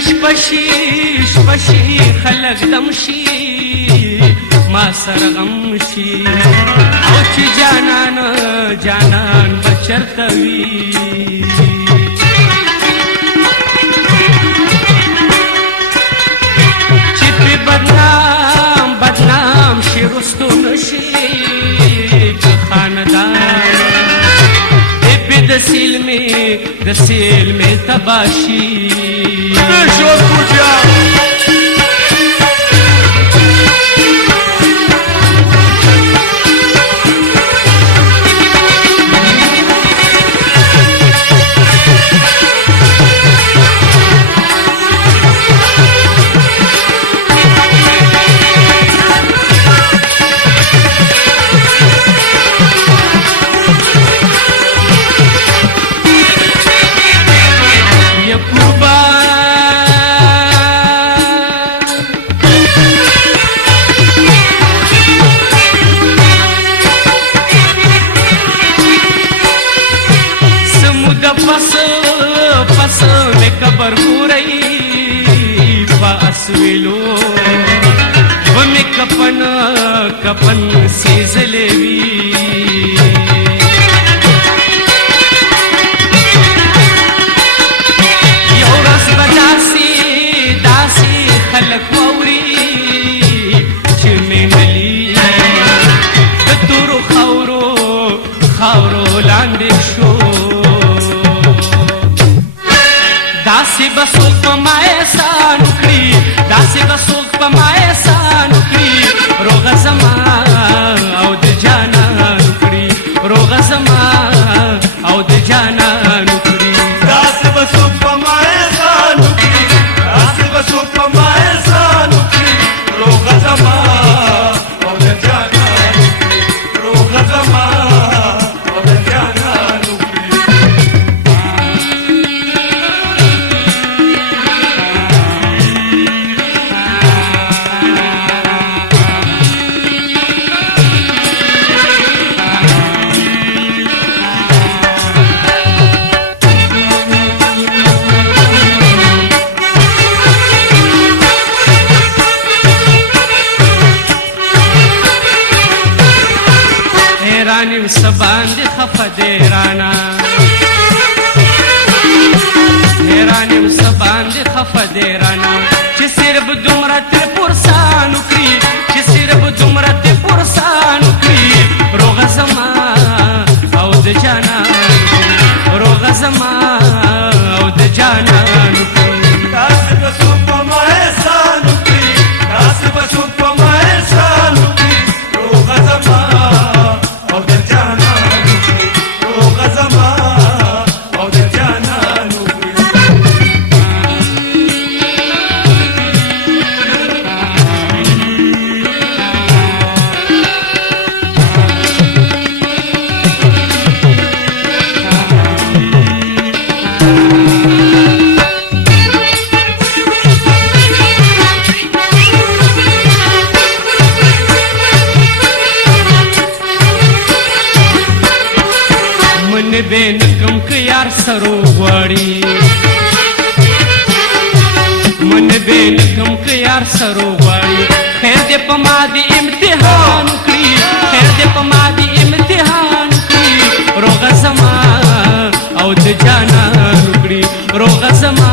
شپشي خلق دمشي ما سره غم شي او چې جانان بچرته وي چې په بدنام شي رستو نشي خاندان په د سیلمې تباشي شور پوجا پس میں قبر ہو رہی پاسویلو وہ میں کپن سیز لیوی یو رس بداسی خلق ووری چمی ملی دتورو خاورو لاندے شو داسې به څوک په ما احسان وکړي داسې به څوک په ما احسان وکړي روغه زما او د جانان وکړي روغه زما او د جانان وکړي داسې به څوک په ما احسان وکړي داسې به څوک په ما احسان وکړي روغه زما او د جانان وکړي روغه زما او د جانان وکړي رانیم سباندې خفه دی رانا رانیم سباندې خفه دی رانا چې صرف دومره تر پرسان وکړي چې صرف دومره تر پرسان وکړي روغه زما او د جانان روغه زما او د جانان داسې به څوک په ما احسان وکړي داسې به څوک په ما احسان وکړي روغه زما او د جانان وکړي روغه زما او د جانان وکړي بین کم که یار سرو غواړي من بین کم که یار سرو غواړي خیر دې په ما دې امتحان کړي خیر دې په ما دې امتحان کړي روغه زما او د جانان کړي روغه زما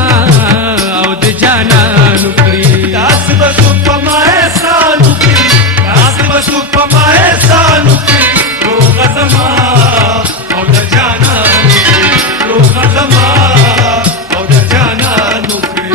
او د جانان کړي داسې به څوک په ما احسان وکړي داسې به څوک په ما احسان وکړي روغه زما او د جانان وکړي روغه زما او د جانان وکړي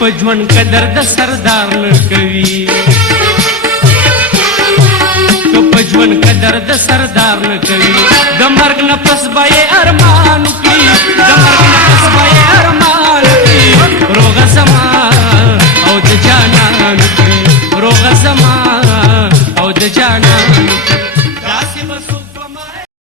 په ژوند قدر د سردار نه کوي په ژوند قدر د سردار نه کوي د مرګ نه پس به یې ارمان وکړي د مرګ نه پس به یې ارمان وکړي روغه زما او د جانان وکړي روغه زما د جانا